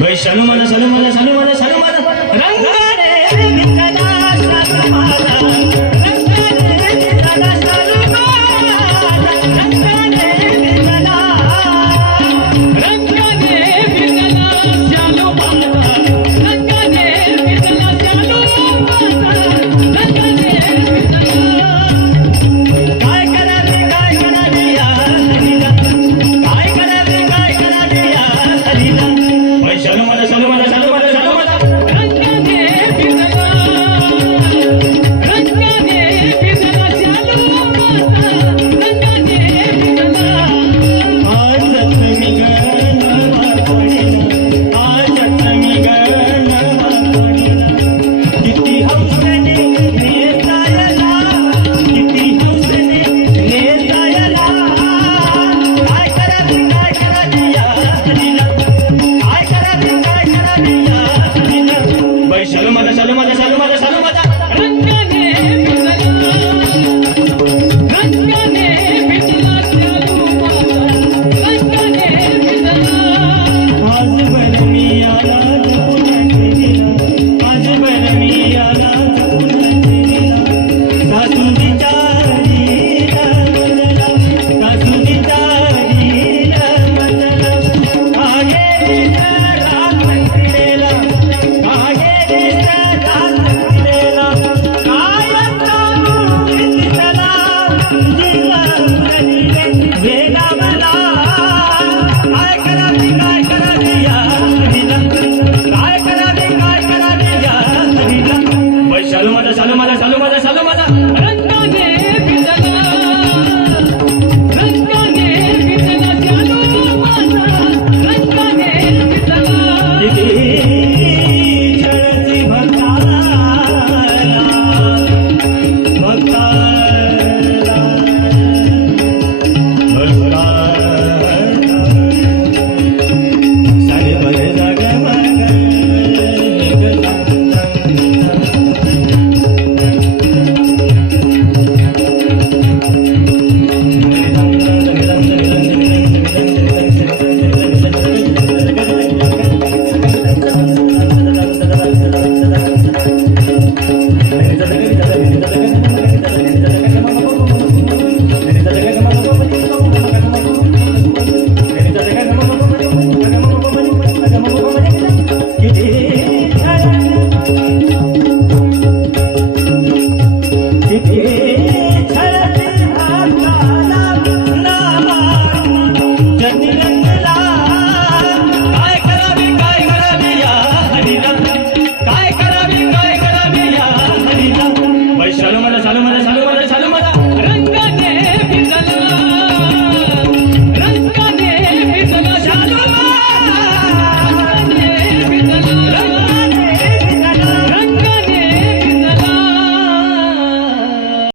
Bhai Shalom Allah Shalom